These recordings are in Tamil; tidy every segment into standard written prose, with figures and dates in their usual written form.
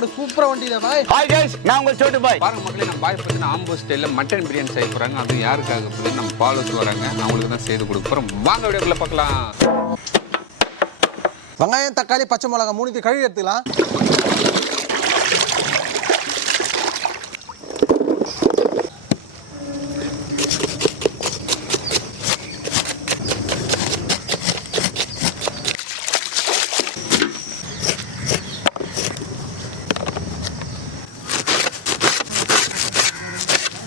சாப்பாடு சூப்பரா வண்டிதா பாய். ஹாய் गाइस, நான் உங்க சோட்டு பாய். பாருங்க மக்களே, நம்ம பாய் பார்த்தீங்கன்னா ஆம்பூர் ஸ்டைல்ல மட்டன் பிரியாணி செய்ய போறாங்க. அது யாருக்காக பார்த்தீங்கன்னா நம்ம ஃபாலோவர்ஸ் வராங்க, அவங்களுக்கு தான் செய்து கொடுக்க போறோம். வாங்க வீடியோக்குள்ள பார்க்கலாம். வெங்காயம், தக்காளி, பச்சை மிளகாய் மூணுத்தையும் கழுவி எடுத்துக்கலாம்.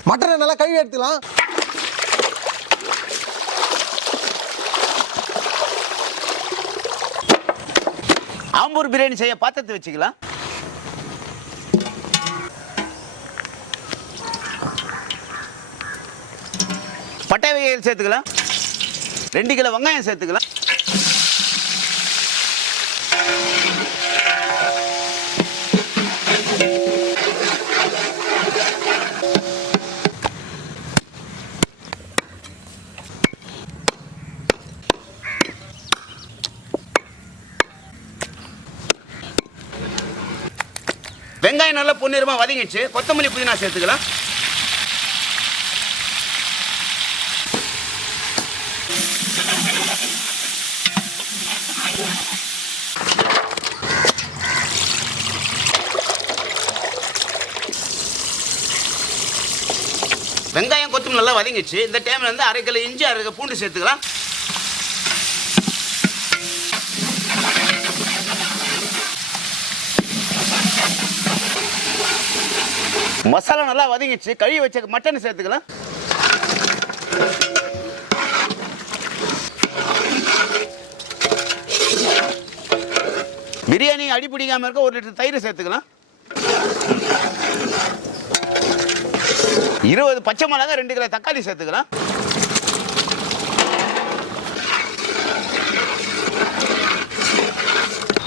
மட்டனை நல்லா கழுவி எடுத்துக்கலாம். ஆம்பூர் பிரியாணி செய்ய பாத்திரத்தை வச்சுக்கலாம். பட்டை வகைகள் சேர்த்துக்கலாம். 2 கிலோ வெங்காயம் சேர்த்துக்கலாம். வெங்காயம் நல்லா பொன்னிறமா வதங்கிடுச்சு. கொத்தமல்லி புதினா சேர்த்துக்கலாம். வெங்காயம் கொத்தமல்லி நல்லா வதங்கிடுச்சு. இந்த டைம்ல வந்து 1/2 கிலோ இஞ்சி, 1/2 கிலோ பூண்டு சேர்த்துக்கலாம். மசாலா நல்லா வதங்கிடுச்சு. கழுவி வச்ச மட்டன் சேர்த்துக்கலாம். பிரியாணி அடி பிடிக்காம இருக்க 1 லிட்டர் தயிர் சேர்த்துக்கலாம். 20 பச்சை மிளகாய், 2 கிலோ தக்காளி சேர்த்துக்கலாம்.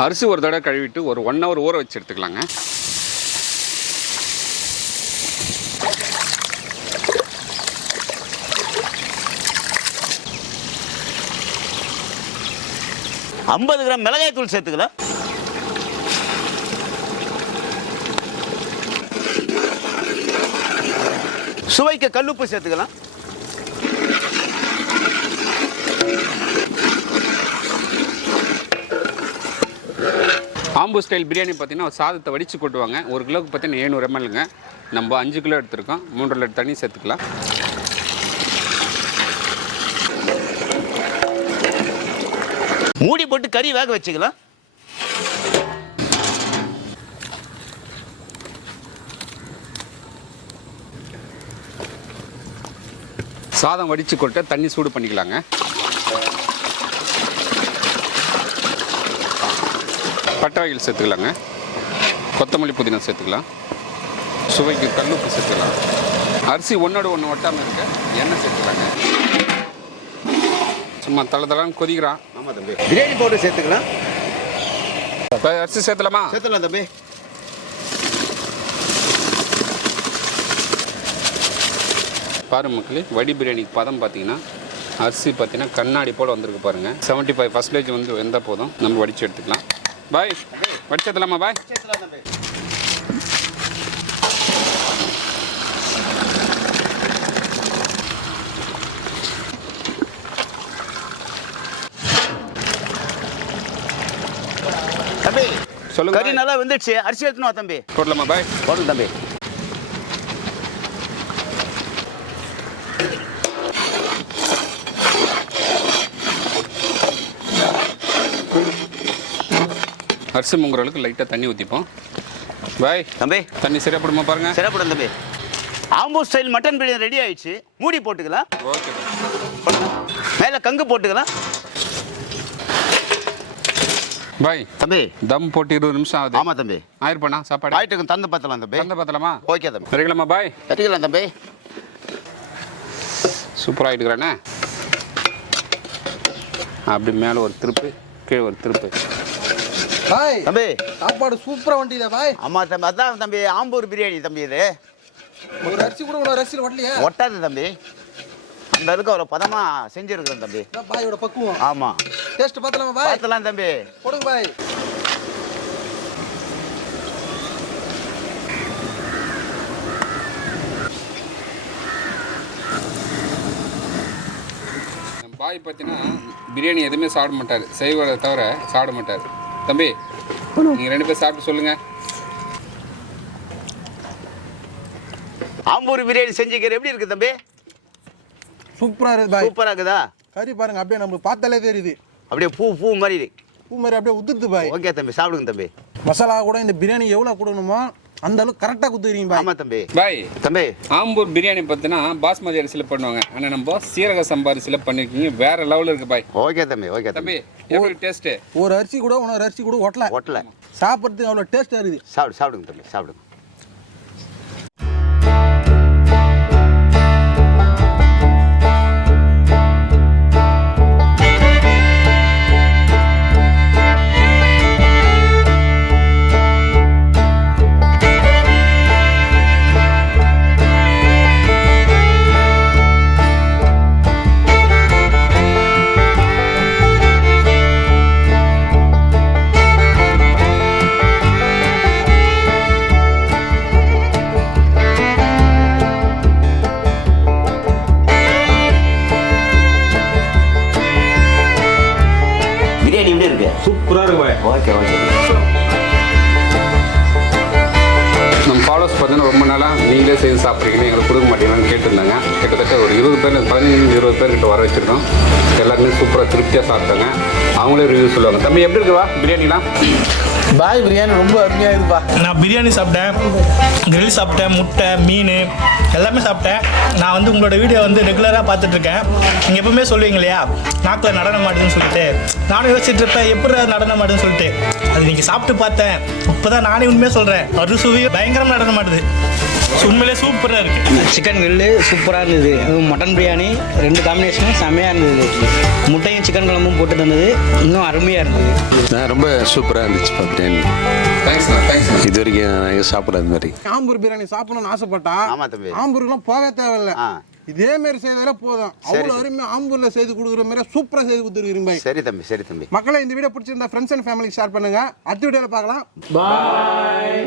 அரிசி ஒரு தடவை கழுவிட்டு ஒரு 1 hour ஊற வச்சு எடுத்துக்கலாங்க. ஐம்பது கிராம் மிளகாய் தூள் சேர்த்துக்கலாம். சுவைக்கு கல்லுப்பு சேர்த்துக்கலாம். ஆம்பூர் ஸ்டைல் பிரியாணி பார்த்தீங்கன்னா சாதத்தை வடித்து கொட்டுவாங்க. 1 கிலோவுக்கு பார்த்தீங்கன்னா 700 mlங்க. நம்ம 5 கிலோ எடுத்துருக்கோம். 3 லிட்டர் தண்ணி சேர்த்துக்கலாம். மூடி போட்டு கறி வேக வச்சுக்கலாம். சாதம் வடித்து கொட்ட தண்ணி சூடு பண்ணிக்கலாங்க. பட்டை வகைகள் சேர்த்துக்கலாங்க. கொத்தமல்லி புதினா சேர்த்துக்கலாம். சுவைக்கு கல்லுப்பு சேர்த்துக்கலாம். அரிசி ஒன்றோட ஒன்று ஒட்டாமல் இருக்க எண்ணெய் சேர்த்துக்கலாங்க. சும்மா தளன்னு கொதிக்கிறான். ஆமாம் தம்பி. பிரியாணி பவுடர் சேர்த்துக்கலாம். அரிசி சேர்த்துலாமா? சேர்த்துலாம் தம்பி. பாரு மக்களே, வடி பிரியாணிக்கு பதம் பார்த்தீங்கன்னா அரிசி பார்த்தீங்கன்னா கண்ணாடி போல் வந்திருக்கு பாருங்கள். 75% வந்து வெந்தால் போதும். நம்ம வடித்து எடுத்துக்கலாம். பாய் வடிச்சு எடுத்துலாமா? பாய் தம்பி சொல்லுங்க. கறி நல்லா வெந்துடுச்சு. அரிசி எடுத்துனோம் தம்பி. போடலாமா? பாய் போடுங்க தம்பி. அரிசி முங்குற அளவுக்கு லைட்டாக தண்ணி ஊற்றிப்போம். பாய் தம்பி தண்ணி சரியா போடுமா பாருங்க. சரியா போடும் தம்பி. Ambur style mutton biryani ready ஆயிடுச்சு. மூடி போட்டுக்கலாம். ஓகே. மேலே கங்கு போட்டுக்கலாம். பாய் தம்பி தம் போட்டு 20 நிமிஷம் ஆகுது. ஆமாம் தம்பி. ஆயிருப்பண்ணா சாப்பாடு? ஆயிட்டுக்கு தந்து பார்த்தலாம் தம்பி. தந்து பார்த்தலாமா? ஓகே தம்பி. சரிங்களாம்மா? பாய் கட்டிக்கலாம் தம்பி. சூப்பராக ஆகிட்டுக்கிறேண்ணே. அப்படி மேலே ஒரு திருப்பு, கீழே ஒரு திருப்பு. பாய் தம்பி சாப்பாடு சூப்பரா வண்டிதா பாய். ஆமா தம்பி. அதான் தம்பி ஆம்பூர் பிரியாணி தம்பி. இது ஒரு அரிசி கூட ஒரு அரிசியில் ஒட்டலையே. ஒட்டாது தம்பி. அந்த அளவுக்கு அவ்வளோ பதமா செஞ்சிருக்கிறேன் தம்பி. பாயோட பக்குவம். ஆமா. டேஸ்ட் பார்த்தலாமா பாய்? பார்த்தலாம் தம்பி. போடுங்க பாய். பாய் பார்த்தீங்கன்னா பிரியாணி எதுவுமே சாப்பிட மாட்டார், செய்வதை தவிர சாப்பிட மாட்டார். தம்பி நீங்கள் 2 பேர் சாப்பிட்டு சொல்லுங்கள். ஆம்பூர் பிரியாணி செஞ்சுக்கிற எப்படி இருக்கு தம்பி? சூப்பரா இருக்கு பாய். சூப்பரா இருக்குதா? கறி பாருங்க அப்படியே நம்மளுக்கு பார்த்தாலே தெரியுது. அப்படியே பூ மாதிரி. பூ மாதிரி அப்படியே உதிர்த்து பாய். ஓகே தம்பி, சாப்பிடுங்க தம்பி. மசாலா கூட இந்த பிரியாணி எவ்வளோ கொடுக்கணுமோ அந்த அளவுக்கு கரெக்டாக குத்துக்கிறீங்க பாய். ஆமா தம்பி. பாய் தம்பி ஆம்பூர் பிரியாணி பார்த்தீங்கன்னா பாஸ்மதி அரிசியில் பண்ணுவாங்க, ஆனால் நம்ம சீரக சம்பா அரிசியில் பண்ணியிருக்கீங்க, வேற லெவலில் இருக்கு பாய். ஓகே தம்பி. ஓகே தம்பி எப்படி டேஸ்ட்டு? ஒரு அரிசி கூட இன்னொரு அரிசி கூட ஒட்டல. சாப்பிட்றதுக்கு அவ்வளோ டேஸ்ட்டாக இருக்குது. சாப்பிடுங்க தம்பி, சாப்பிடுங்க. பிரியாணி எப்படி இருக்கு? சூப்பராக இருக்கு பாய். ஓகே. நம்ம ஃபாலோஸ் பார்த்தீங்கன்னா ரொம்ப நாளாக நீங்களே செய்து சாப்பிட்றீங்கன்னு எங்களுக்கு கொடுக்க மாட்டீங்கன்னு கேட்டிருந்தாங்க. கிட்டத்தட்ட ஒரு 20 பேர் 15-20 பேர்கிட்ட வர வச்சுருக்கோம். எல்லாருமே சூப்பராக திருப்தியாக சாப்பிட்டாங்க. அவங்களே ரிவ்யூ சொல்லுவாங்க. தம்பி எப்படி இருக்குவா பிரியாணிலாம்? பாய் பிரியாணி ரொம்ப அருமையாக இருக்குப்பா. நான் பிரியாணி சாப்பிட்டேன், கிரில் சாப்பிட்டேன், முட்டை, மீன் எல்லாமே சாப்பிட்டேன். நான் வந்து உங்களோட வீடியோ வந்து ரெகுலராக பார்த்துட்ருக்கேன். நீங்கள் எப்பவுமே சொல்லுவீங்க இல்லையா நாக்கில் நடனம் ஆடுதுன்னு சொல்லிட்டு, நானும் யோசிச்சுட்டு இருப்பேன் எப்படி நடனம் ஆடுதுன்னு சொல்லிட்டு. அது நீங்கள் சாப்பிட்டு பார்த்தேன், இப்போ தான் நானே உண்மையாக சொல்கிறேன், அறுசுவை பயங்கரம் நடனம் ஆடுது. உண்மையிலே சூப்பராக இருக்குது. சிக்கன் கிரில்லு சூப்பராக இருந்தது. மட்டன் பிரியாணி 2 காம்பினேஷனும் செம்மையாக இருந்தது. முட்டையும் சிக்கன் குழம்பும் போட்டு தந்தது இன்னும் அருமையாக இருந்தது. ரொம்ப சூப்பராக இருந்துச்சுப்பா பிரியாணி. தேங்க்ஸ். இது வரைக்கும் நான் சாப்பிடாத மாதிரி. ஆம்பூர் பிரியாணி சாப்பிடணும்னு ஆசைப்பட்டா ஆமா தம்பி. ஆம்பூருக்குலாம் போக தேவையில்லை. இதே மாதிரி செய்தாலே போதும். அவ்வளோ அருமையாக ஆம்பூரில் செய்து கொடுக்குற மாதிரி சூப்பராக செய்து கொடுத்துருக்கீங்க பாய். சரி தம்பி. மக்களை இந்த வீடியோ பிடிச்சிருந்தா ஃப்ரெண்ட்ஸ் அண்ட் ஃபேமிலிக்கு ஷேர் பண்ணுங்க. அடுத்த வீடியோவில் பார்க்கலாம். பாய்.